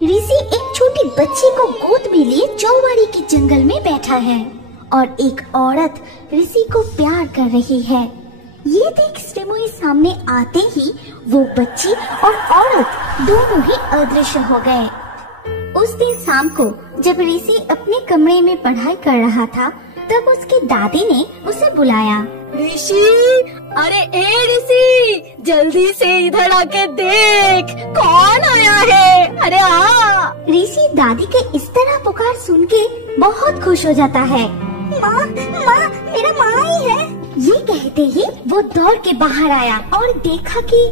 ऋषि एक छोटी बच्ची को गोद में लिए चौबाड़ी के जंगल में बैठा है और एक औरत ऋषि को प्यार कर रही है। ये देख श्रीमुई सामने आते ही वो बच्ची और औरत दोनों ही अदृश्य हो गए। उस दिन शाम को जब ऋषि अपने कमरे में पढ़ाई कर रहा था तब उसकी दादी ने उसे बुलाया। ऋषि, अरे ए ऋषि, जल्दी से इधर आके देख कौन आया है। अरे आ। ऋषि दादी के इस तरह पुकार सुन के बहुत खुश हो जाता है। माँ, माँ, मेरा माँ ही है। ये कहते ही वो दौड़ के बाहर आया और देखा कि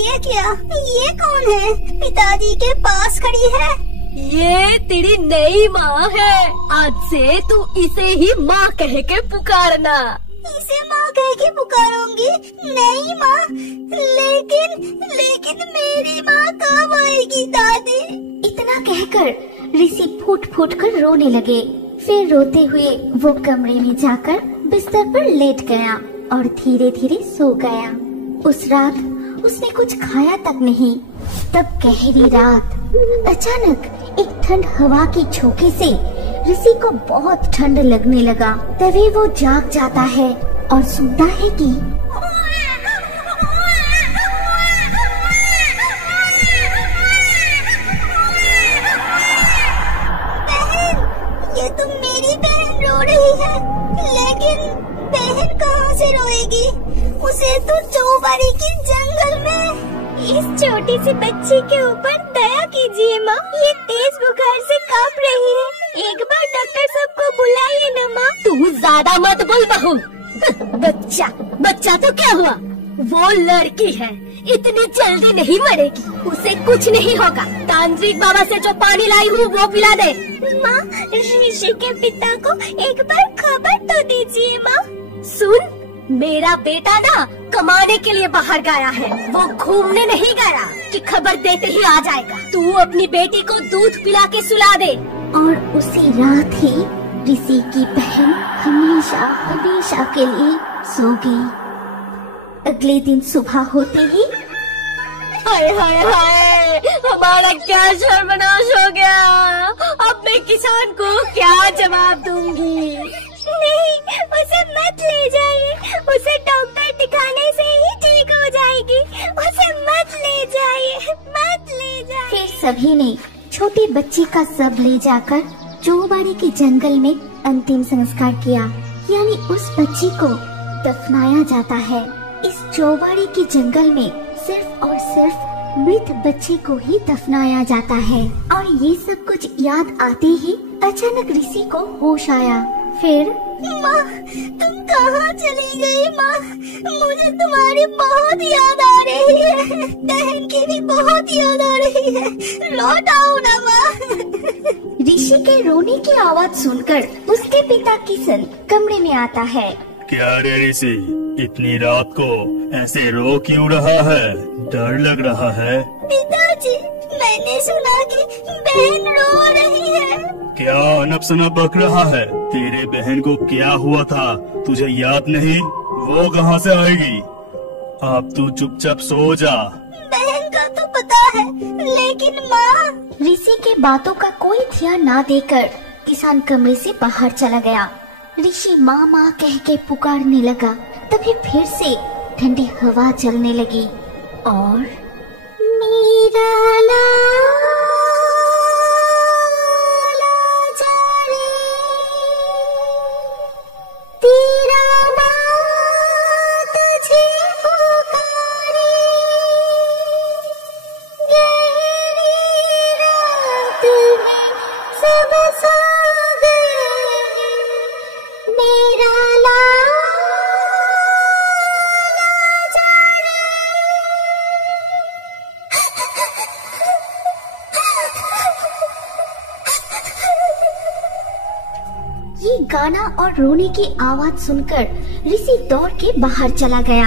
ये क्या, ये कौन है? पिताजी के पास खड़ी है। ये तेरी नई माँ है। आज से तू इसे ही माँ कह के पुकारना। इसे माँ कह के पुकारूंगी? नहीं माँ, लेकिन मेरी माँ कब आएगी दादी? इतना कहकर ऋषि फूट फूट कर रोने लगे। फिर रोते हुए वो कमरे में जाकर बिस्तर पर लेट गया और धीरे धीरे सो गया। उस रात उसने कुछ खाया तक नहीं। तब गहरी रात अचानक एक ठंड हवा की झोंके से ऋषि को बहुत ठंड लगने लगा। तभी वो जाग जाता है और सुनता है कि बहन, ये तो मेरी बहन रो रही है। लेकिन बहन कहाँ से रोएगी? उसे तो चौबाड़ी के जंगल में। इस छोटी सी बच्ची के ऊपर दया कीजिए माँ, ये तेज बुखार से कांप रही है। एक बार डॉक्टर साहब को बुलाइए न माँ। तू ज्यादा मत बोल बहू। बच्चा तो क्या हुआ? वो लड़की है, इतनी जल्दी नहीं मरेगी। उसे कुछ नहीं होगा। तांत्रिक बाबा से जो पानी लाई हूँ वो पिला दे। माँ, ऋषि के पिता को एक बार खबर तो दीजिए माँ। सुन, मेरा बेटा ना कमाने के लिए बाहर गया है। वो घूमने नहीं गया कि खबर देते ही आ जाएगा। तू अपनी बेटी को दूध पिला के सुला दे। और उसी रात ही ऋषि की बहन हमेशा के लिए सो गई। अगले दिन सुबह होते ही हाय हाय हाय, हमारा क्या सर्वनाश हो गया। अब मैं किसान को क्या जवाब दूंगी? नहीं, उसे मत ले जाइए। उसे डॉक्टर दिखाने से ही ठीक हो जाएगी। उसे मत ले जाइए, मत ले जाइए। फिर सभी ने छोटी बच्ची का शव ले जाकर चौबाड़ी के जंगल में अंतिम संस्कार किया। यानी उस बच्ची को दफनाया जाता है। इस चौबाड़ी के जंगल में सिर्फ और सिर्फ मृत बच्चे को ही दफनाया जाता है। और ये सब कुछ याद आते ही अचानक ऋषि को होश आया। फिर माँ, तुम कहाँ चली गई माँ? मुझे तुम्हारी बहुत याद आ रही है। बहन की भी बहुत याद आ रही है। लौट आओ ना माँ। ऋषि के रोने की आवाज सुनकर उसके पिता किशन कमरे में आता है। क्या रे ऋषि, इतनी रात को ऐसे रो क्यों रहा है? डर लग रहा है? पिताजी, मैंने सुना कि बहन रो रही है। क्या अनप शनप बक रहा है? तेरे बहन को क्या हुआ था तुझे याद नहीं? वो कहाँ से आएगी? अब तू चुपचाप सो जा। बहन का तो पता है, लेकिन माँ। ऋषि के बातों का कोई ध्यान ना देकर किसान कमरे से बाहर चला गया। ऋषि माँ माँ कह के पुकारने लगा। तभी फिर से ठंडी हवा चलने लगी और मेरा ये गाना और रोने की आवाज सुनकर ऋषि दौड़ के बाहर चला गया।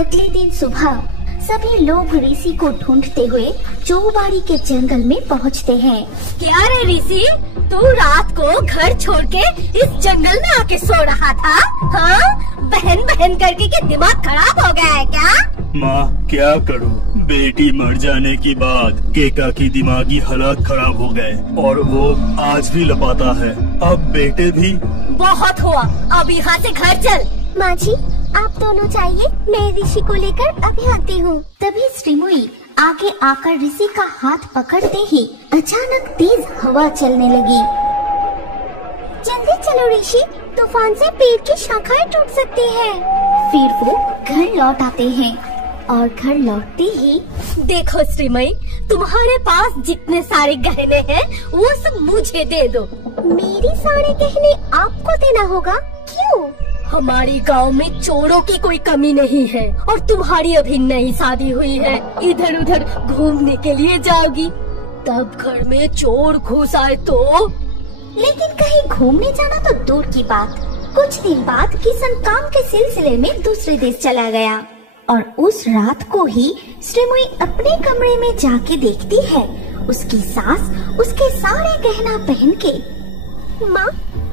अगले दिन सुबह सभी लोग ऋषि को ढूंढते हुए चौबाड़ी के जंगल में पहुंचते हैं। क्या रे ऋषि, तू रात को घर छोड़ के इस जंगल में आके सो रहा था? हाँ, बहन बहन करके के दिमाग खराब हो गया है क्या? माँ, क्या करूँ? बेटी मर जाने के बाद केका की दिमागी हालात खराब हो गए और वो आज भी लपाता है। अब बेटे भी। बहुत हुआ, अब यहाँ से घर चल। माँ जी, आप दोनों चाहिए, मैं ऋषि को लेकर अभी आती हूँ। तभी श्रीमुई आगे आकर ऋषि का हाथ पकड़ते ही अचानक तेज हवा चलने लगी। जल्दी चलो ऋषि, तूफान से पेड़ की शाखाएं टूट सकती हैं। फिर वो घर लौट आते हैं और घर लौटते ही देखो श्रीमई, तुम्हारे पास जितने सारे गहने हैं वो सब मुझे दे दो। मेरी सारे गहने आपको देना होगा? क्यों? हमारी गांव में चोरों की कोई कमी नहीं है और तुम्हारी अभी नई शादी हुई है, इधर उधर घूमने के लिए जाओगी, तब घर में चोर घुस आए तो? लेकिन कहीं घूमने जाना तो दूर की बात। कुछ दिन बाद किशन काम के सिलसिले में दूसरे देश चला गया और उस रात को ही श्रीमुई अपने कमरे में जाके देखती है उसकी सास उसके सारे गहना पहन के। माँ,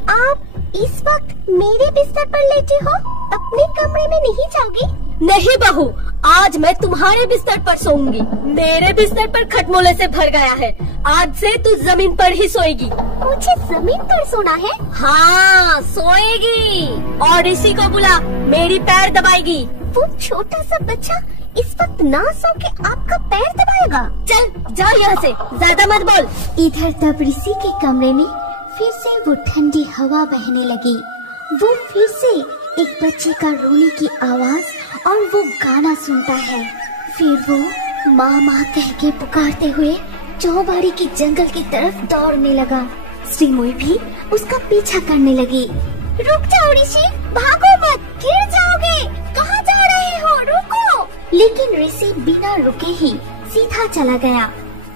आप इस वक्त मेरे बिस्तर पर लेटे हो, अपने कमरे में नहीं जाओगी? नहीं बहू, आज मैं तुम्हारे बिस्तर पर सोऊंगी। मेरे बिस्तर पर खटमोले से भर गया है, आज से तू जमीन पर ही सोएगी। मुझे जमीन पर सोना है? हाँ, सोएगी। और ऋषि को बुला, मेरी पैर दबाएगी। वो छोटा सा बच्चा इस वक्त ना सो के आपका पैर दबाएगा? चल जाओ यहाँ से, ज्यादा मत बोल। इधर तब ऋषि के कमरे में फिर से वो ठंडी हवा बहने लगी। वो फिर से एक बच्चे का रोने की आवाज और वो गाना सुनता है। फिर वो माँ माँ कह के पुकारते हुए चौबाड़ी की जंगल की तरफ दौड़ने लगा। श्रीमुई भी उसका पीछा करने लगी। रुक जाओ ऋषि, भागो मत, गिर जाओगे। कहाँ जा रहे हो? रुको। लेकिन ऋषि बिना रुके ही सीधा चला गया।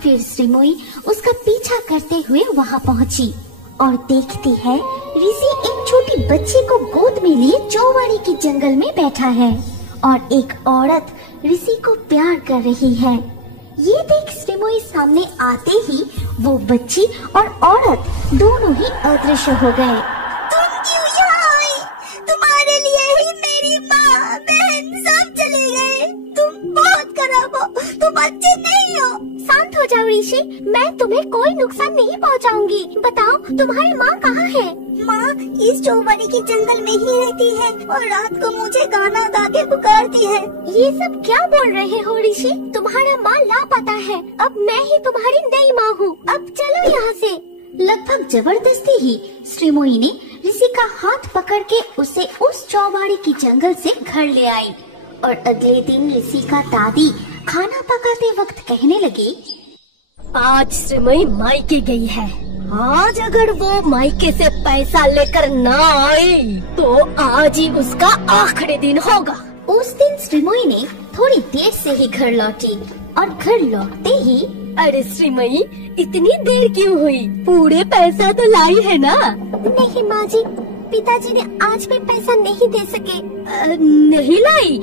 फिर श्रीमुई उसका पीछा करते हुए वहाँ पहुँची और देखती है ऋषि एक छोटी बच्ची को गोद में लिए चौबाड़ी की जंगल में बैठा है और एक औरत ऋषि को प्यार कर रही है। ये देख श्रीमुई सामने आते ही वो बच्ची और औरत दोनों ही अदृश्य हो गए। तुम क्यों यहाँ आई? तुम्हारे लिए ही मेरी माँ बहन सब चले गए। तुम बहुत खराब हो, तुम अच्छे नहीं हो। शांत हो जाओ ऋषि, मैं तुम्हें कोई नुकसान नहीं पहुँचाऊंगी। बताओ तुम्हारी माँ कहाँ है? माँ इस चौबाड़ी की जंगल में ही रहती है और रात को मुझे गाना गा के पुकारती है। ये सब क्या बोल रहे हो ऋषि? तुम्हारा माँ लापता है, अब मैं ही तुम्हारी नई माँ हूँ। अब चलो यहाँ से। लगभग जबरदस्ती ही श्रीमुई ने ऋषि का हाथ पकड़ के उसे उस चौबाड़ी की जंगल से घर ले आई और अगले दिन ऋषि का दादी खाना पकाते वक्त कहने लगी, आज श्रीमुई मायके गई है, आज अगर वो मायके से पैसा लेकर ना आई तो आज ही उसका आखिरी दिन होगा। उस दिन श्रीमुई ने थोड़ी देर से ही घर लौटी और घर लौटते ही, अरे श्रीमुई इतनी देर क्यों हुई? पूरे पैसा तो लाई है ना? नहीं माँ जी, पिताजी ने आज भी पैसा नहीं दे सके। नहीं लाई?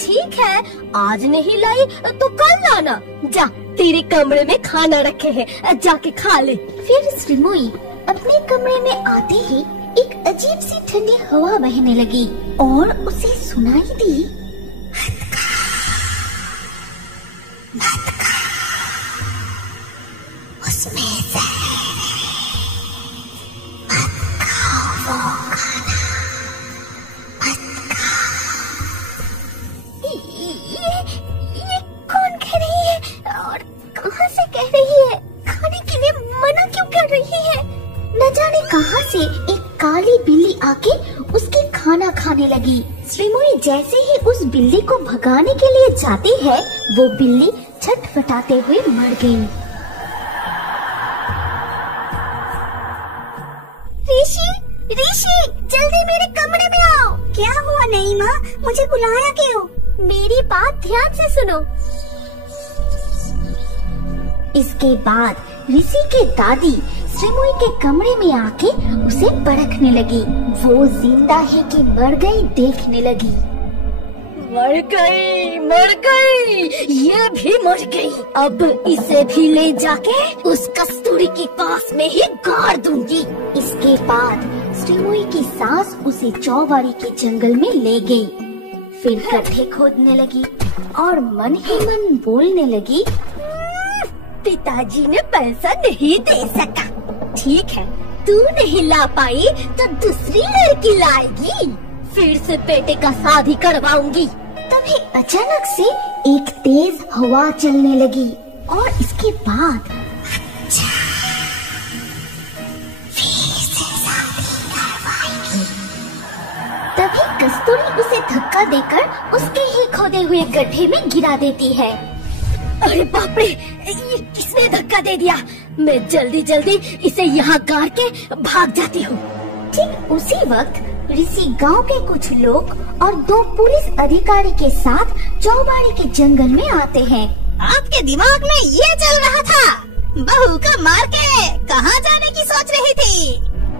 ठीक है, आज नहीं लाई तो कल लाना। जा, तेरे कमरे में खाना रखे हैं, जाके खा ले। फिर श्रीमुई अपने कमरे में आते ही एक अजीब सी ठंडी हवा बहने लगी और उसे सुनाई दी, मत खा, उसमें मत खाओ वो खाना, मत खाओ। ये कौन कह रही है और कहाँ से कह रही है? खाने के लिए मना क्यों कर रही है? न जाने कहाँ से एक काली बिल्ली आके उसके खाना खाने लगी। श्रीमुई जैसे ही उस बिल्ली को भगाने के लिए जाती है, वो बिल्ली छटपटाते हुए मर गई। ऋषि, ऋषि, जल्दी मेरे कमरे में आओ। क्या हुआ नई माँ, मुझे बुलाया क्यों? मेरी बात ध्यान से सुनो। इसके बाद ऋषि के दादी श्रीमुई के कमरे में आके उसे परखने लगी। वो जिंदा है कि मर गई देखने लगी। मर गई, ये भी मर गई। अब इसे भी ले जाके उस कस्तूरी के पास में ही गाड़ दूंगी। इसके बाद श्रीमुई की सास उसे चौबाड़ी के जंगल में ले गई। फिर गड्ढे खोदने लगी और मन ही मन बोलने लगी, पिताजी ने पैसा नहीं दे सका। ठीक है, तू नहीं ला पाई तो दूसरी लड़की लाएगी। फिर से बेटे का शादी करवाऊंगी। तभी अचानक से एक तेज हवा चलने लगी और इसके बाद तभी कस्तूरी उसे धक्का देकर उसके ही खोदे हुए गड्ढे में गिरा देती है। अरे बाप रे, ये किसने धक्का दे दिया? मैं जल्दी जल्दी इसे यहाँ गाड़ के भाग जाती हूँ। ठीक उसी वक्त ऋषि गांव के कुछ लोग और 2 पुलिस अधिकारी के साथ चौबाड़ी के जंगल में आते हैं। आपके दिमाग में ये चल रहा था, बहू का मार के कहाँ जाने की सोच रही थी?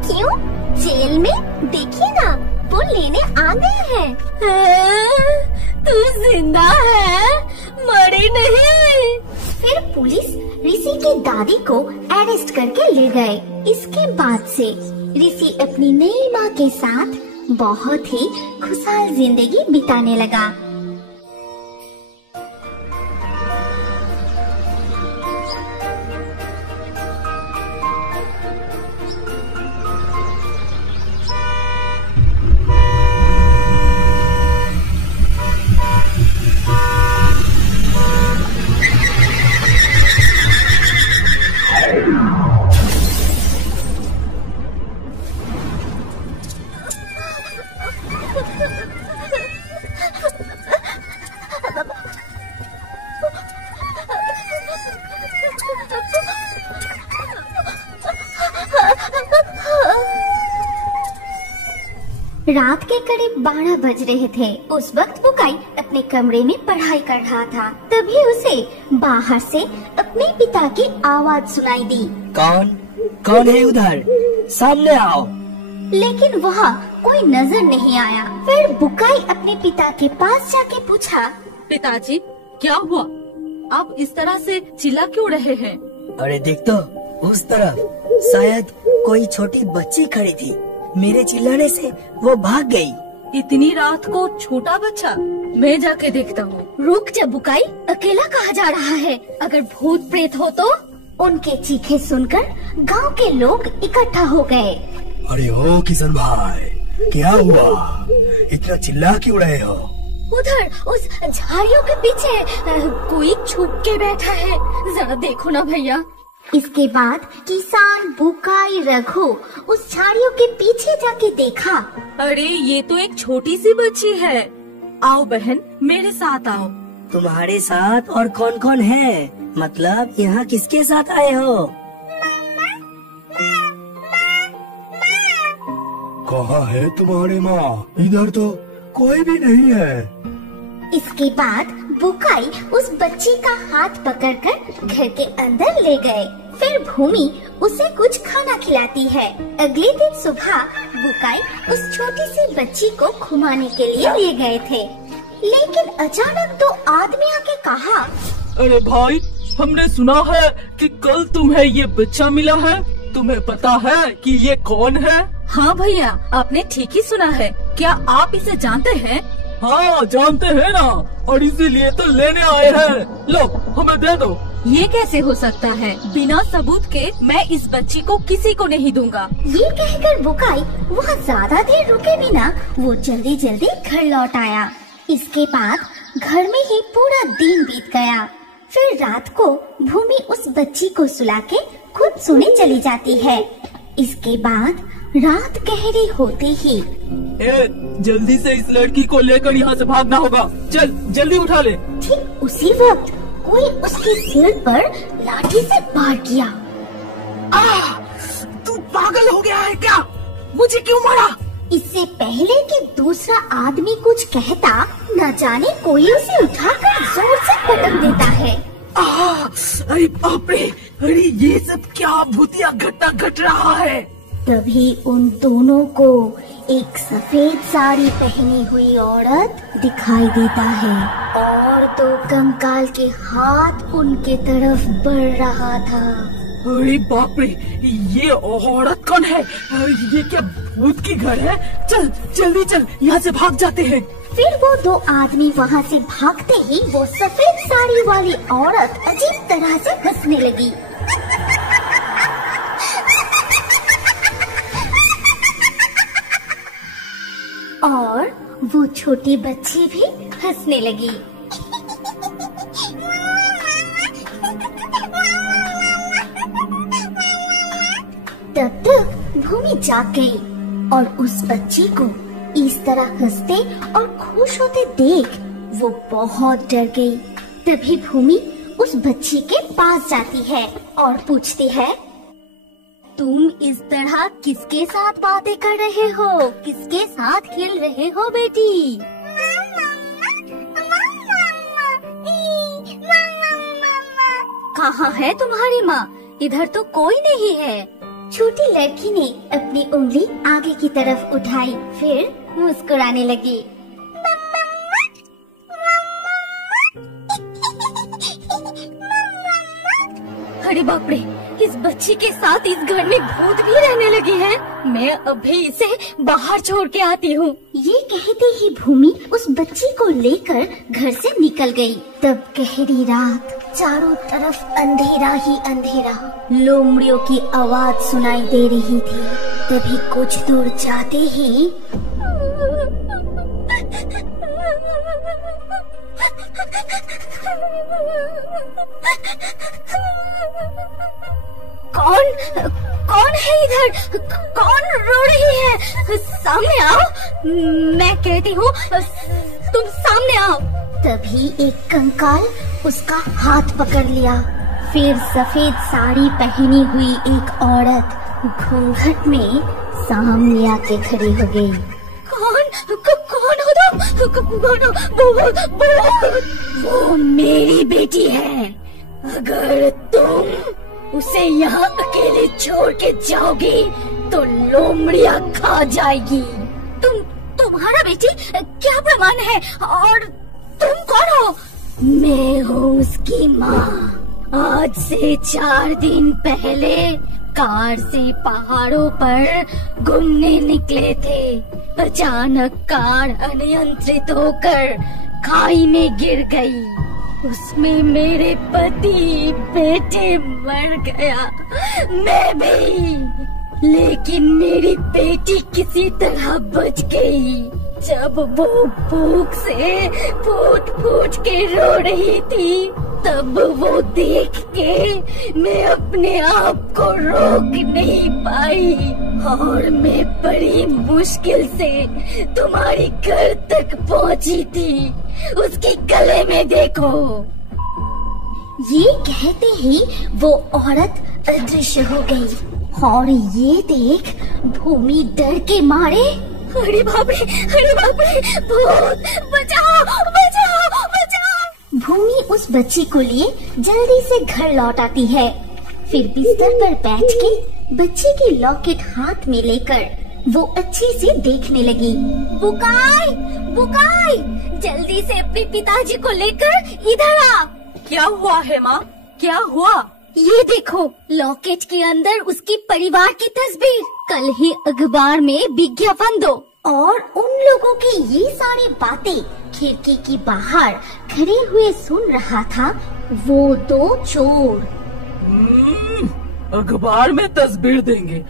क्यों? जेल में? देखिए ना, वो लेने आ गए हैं। तू जिंदा है, मरी नहीं। फिर पुलिस ऋषि की दादी को अरेस्ट करके ले गए। इसके बाद से ऋषि अपनी नई माँ के साथ बहुत ही खुशहाल जिंदगी बिताने लगा। रात के करीब 12 बज रहे थे। उस वक्त बुकाई अपने कमरे में पढ़ाई कर रहा था। तभी उसे बाहर से अपने पिता की आवाज सुनाई दी। कौन है उधर? सामने आओ। लेकिन वहाँ कोई नजर नहीं आया। फिर बुकाई अपने पिता के पास जाके पूछा, पिताजी क्या हुआ? आप इस तरह से चिल्ला क्यों रहे हैं? अरे देख तो, उस तरफ शायद कोई छोटी बच्ची खड़ी थी। मेरे चिल्लाने से वो भाग गई। इतनी रात को छोटा बच्चा? मैं जाके देखता हूँ। रुक जा बुकाई, अकेला कहाँ जा रहा है? अगर भूत प्रेत हो तो? उनके चीखे सुनकर गांव के लोग इकट्ठा हो गए। अरे ओ किशन भाई, क्या हुआ? इतना चिल्ला क्यों रहे हो? उधर उस झाड़ियों के पीछे कोई छुप के बैठा है, जरा देखो ना भैया। इसके बाद किसान बुकाई रघु उस झाड़ियों के पीछे जाके देखा। अरे ये तो एक छोटी सी बच्ची है। आओ बहन, मेरे साथ आओ। तुम्हारे साथ और कौन कौन है? मतलब यहाँ किसके साथ आए हो? कहाँ है तुम्हारी माँ? इधर तो कोई भी नहीं है। इसके बाद बुकाई उस बच्ची का हाथ पकड़कर घर के अंदर ले गए। फिर भूमि उसे कुछ खाना खिलाती है। अगले दिन सुबह बुकाई उस छोटी सी बच्ची को घुमाने के लिए ले गए थे। लेकिन अचानक 2 आदमी आके कहा, अरे भाई, हमने सुना है कि कल तुम्हें ये बच्चा मिला है। तुम्हें पता है कि ये कौन है? हाँ भैया, आपने ठीक ही सुना है। क्या आप इसे जानते हैं? हाँ जानते हैं ना, और इसीलिए तो लेने आए हैं। लो हमें दे दो। ये कैसे हो सकता है? बिना सबूत के मैं इस बच्ची को किसी को नहीं दूंगा। ये कहकर बुकाई वहाँ ज्यादा देर रुके बिना वो जल्दी जल्दी घर लौट आया। इसके बाद घर में ही पूरा दिन बीत गया। फिर रात को भूमि उस बच्ची को सुला के खुद सोने चली जाती है। इसके बाद रात गहरी होते ही जल्दी से इस लड़की को लेकर यहाँ से भागना होगा। चल जल्दी उठा ले। ठीक उसी वक्त कोई उसके सिर पर लाठी से वार किया। तू पागल हो गया है क्या? मुझे क्यों मारा? इससे पहले कि दूसरा आदमी कुछ कहता, न जाने कोई उसे उठाकर जोर से पटक देता है। अरे बाप रे, अरे ये सब क्या भूतिया घटना घट रहा है? तभी उन दोनों को एक सफेद साड़ी पहनी हुई औरत दिखाई देता है और 2 कंकाल के हाथ उनके तरफ बढ़ रहा था। अरे बाप रे, ये औरत कौन है? ये क्या भूत की घर है? चल जल्दी चल, यहाँ से भाग जाते हैं। फिर वो दो आदमी वहाँ से भागते ही वो सफेद साड़ी वाली औरत अजीब तरह से हंसने लगी। और वो छोटी बच्ची भी हंसने लगी। तब तक भूमि जाग गई और उस बच्ची को इस तरह हंसते और खुश होते देख वो बहुत डर गई। तभी भूमि उस बच्ची के पास जाती है और पूछती है, तुम इस तरह किसके साथ बातें कर रहे हो? किसके साथ खेल रहे हो बेटी? कहाँ है तुम्हारी माँ? इधर तो कोई नहीं है। छोटी लड़की ने अपनी उंगली आगे की तरफ उठाई, फिर मुस्कुराने लगी। अरे बाप रे, इस बच्ची के साथ इस घर में भूत भी रहने लगे हैं। मैं अभी इसे बाहर छोड़ के आती हूँ। ये कहते ही भूमि उस बच्ची को लेकर घर से निकल गई। तब गहरी रात, चारों तरफ अंधेरा ही अंधेरा, लोमड़ियों की आवाज सुनाई दे रही थी। तभी कुछ दूर जाते ही कौन है इधर? कौन रो रही है? सामने आओ, मैं कहती हूँ, तुम सामने आओ। तभी एक कंकाल उसका हाथ पकड़ लिया। फिर सफेद साड़ी पहनी हुई एक औरत घूंघट में सामने आके खड़ी हो गई। कौन हो तुम? वो मेरी बेटी है। अगर तुम उसे यहाँ अकेले छोड़ के जाओगी तो लोमड़ियाँ खा जाएगी। तुम्हारा बेटी क्या प्रमाण है? और तुम कौन हो? मैं हूँ उसकी माँ। आज से 4 दिन पहले कार से पहाड़ों पर घूमने निकले थे। अचानक कार अनियंत्रित होकर खाई में गिर गई। उसमें मेरे पति बेटे मर गया, मैं भी। लेकिन मेरी बेटी किसी तरह बच गई। जब वो भूख से फूट फूट के रो रही थी, तब वो देख के मैं अपने आप को रोक नहीं पाई और मैं बड़ी मुश्किल से तुम्हारी घर तक पहुंची थी। उसके गले में देखो। ये कहते ही वो औरत अदृश्य हो गई और ये देख भूमि डर के मारे, अरे बाप रे, भूत, बचाओ बचाओ बचाओ। भूमि उस बच्ची को लिए जल्दी से घर लौट आती है। फिर बिस्तर पर बैठ के बच्ची की लॉकेट हाथ में लेकर वो अच्छे से देखने लगी। बुकाई, बुकाई, जल्दी से अपने पिताजी को लेकर इधर आ। क्या हुआ है माँ? क्या हुआ? ये देखो, लॉकेट के अंदर उसकी परिवार की तस्वीर। कल ही अखबार में विज्ञापन दो। और उन लोगों की ये सारी बातें खिड़की की बाहर खड़े हुए सुन रहा था वो दो चोर। अखबार में तस्वीर देंगे,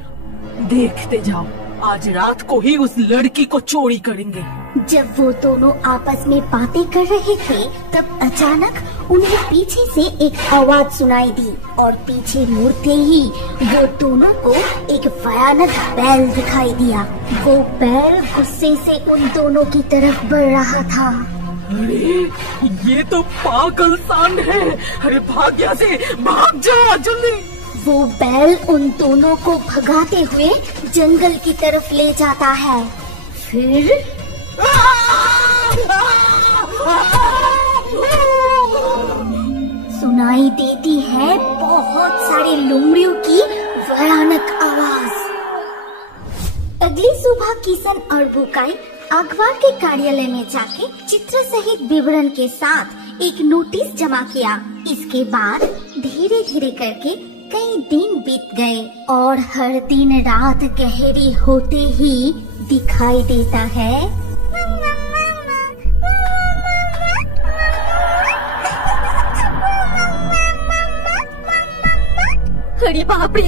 देखते जाओ। आज रात को ही उस लड़की को चोरी करेंगे। जब वो दोनों आपस में बातें कर रहे थे, तब अचानक उन्हें पीछे से एक आवाज सुनाई दी और पीछे मुड़ते ही वो दोनों को एक भयानक बैल दिखाई दिया। वो बैल गुस्से से उन दोनों की तरफ बढ़ रहा था। अरे ये तो पागल सांड है। अरे भाग यहाँ से, भाग जा जल्दी। वो बैल उन दोनों को भगाते हुए जंगल की तरफ ले जाता है। फिर सुनाई देती है बहुत सारे लोमड़ियों की भयानक आवाज। अगली सुबह किशन और बुकाई अखबार के कार्यालय में जाके चित्र सहित विवरण के साथ एक नोटिस जमा किया। इसके बाद धीरे धीरे करके कई दिन बीत गए और हर दिन रात गहरी होते ही दिखाई देता है अरे बाप रे,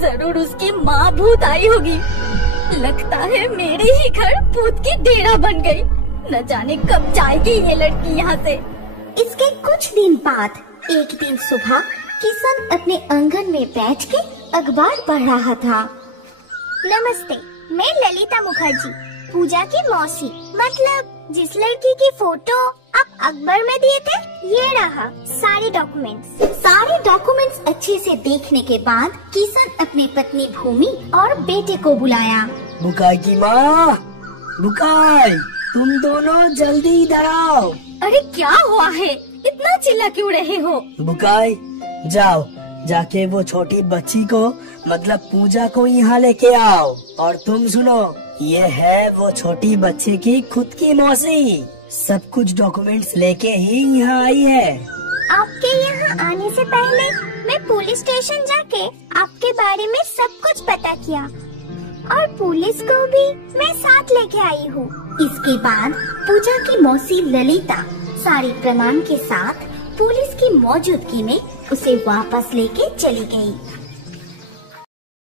जरूर उसकी माँ भूत आई होगी। लगता है मेरे ही घर भूत की डेरा बन गई। न जाने कब जाएगी ये लड़की यहाँ से। इसके कुछ दिन बाद एक दिन सुबह किशन अपने आंगन में बैठ के अखबार पढ़ रहा था। नमस्ते, मैं ललिता मुखर्जी, पूजा की मौसी, मतलब जिस लड़की की फोटो आप अखबार में दिए थे, ये रहा सारे डॉक्यूमेंट्स अच्छे से देखने के बाद किशन अपनी पत्नी भूमि और बेटे को बुलाया। बुकाई की माँ, बुकाई, तुम दोनों जल्दी इधर आओ। अरे क्या हुआ है, इतना चिल्ला क्यों रहे हो? बुकाई, जाओ जाके वो छोटी बच्ची को मतलब पूजा को यहाँ लेके आओ। और तुम सुनो, ये है वो छोटी बच्ची की खुद की मौसी। सब कुछ डॉक्यूमेंट्स लेके ही यहाँ आई है। आपके यहाँ आने से पहले मैं पुलिस स्टेशन जाके आपके बारे में सब कुछ पता किया और पुलिस को भी मैं साथ लेके आई हूँ। इसके बाद पूजा की मौसी ललिता सारे प्रमाण के साथ पुलिस की मौजूदगी में उसे वापस लेके चली गई।